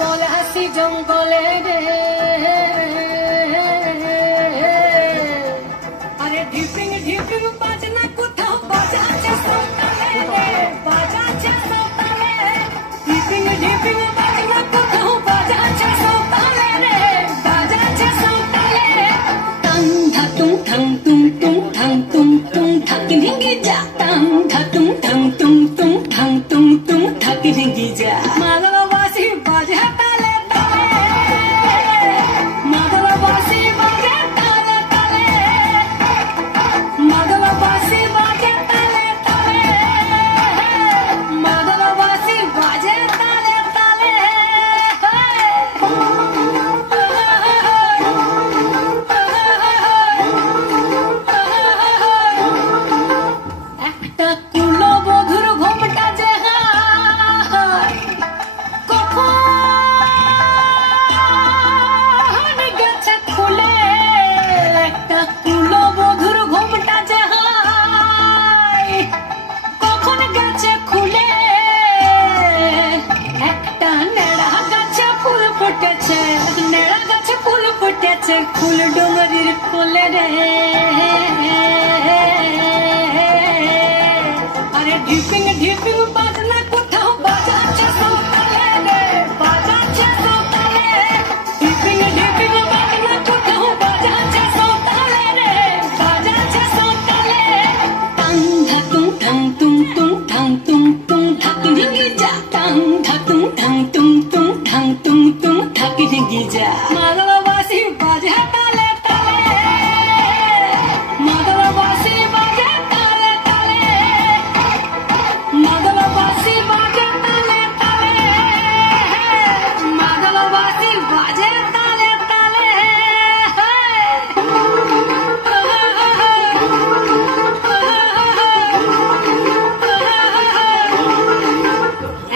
পলাশি জঙ্গলে রে আরে ঢিপিং ঢিপিং বাজনা কোথাও বাজাচ্ছে সকালে রে বাজাচ্ছে সকালে ঢিপিং ঢিপিং বাজনা কোথাও বাজাচ্ছে সকালে রে বাজাচ্ছে সকালে টাং ধাতুং ঠাং তুং তুং ঠাং তুং তুং ঠাকি ঢিঙ্গি যা টাং ধাতুং ঠাং তুং তুং ঠাং তুং তুং ঠাকি ঢিঙ্গি যা মালবাসী বাজে তালে তালে মালবাসী বাজে তালে তালে মালবাসী বাজে তালে তালে মালবাসী বাজে তালে তালে একটা কুলো বধুর ঘোমটা যে ফুল ডোঙরির কোলে রে আরে ঢিপিং ঢিপিং বাজনা কোথাও বাজাচ্ছে সকালে রে বাজাচ্ছে সকালে ঢিপিং ঢিপিং বাজনা কোথাও বাজাচ্ছে সকালে রে বাজাচ্ছে সকালে টাং ধাতুং ঠাং তুং তুং ঠাং তুং তুং ঠাকি ঢিঙ্গি যা টাং ধাতুং ঠাং তুং তুং ঠাং তুং তুং ঠাকি ঢিঙ্গি যা মালবাসী বাজে তালে তালে মালবাসী বাজে তালে তালে মালবাসী বাজে তালে তালে মালবাসী বাজে তালে তালে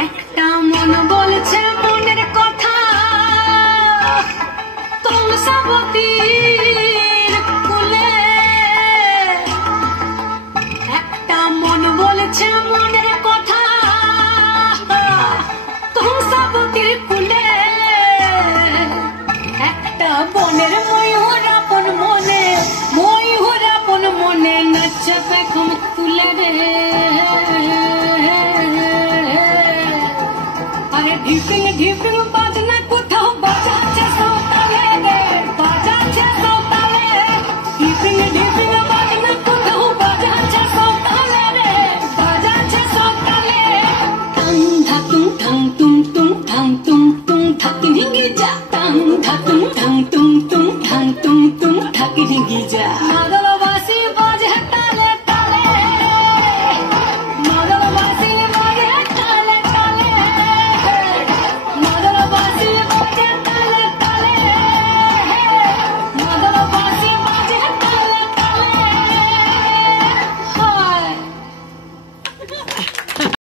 একটা মন বলছে মনের কথা তুলসাবতীর কুলে একটা মন বলছে মনের কথা তুলসাবতীর কুলে একটা বনের ময়ূর আপন মনে নাচবে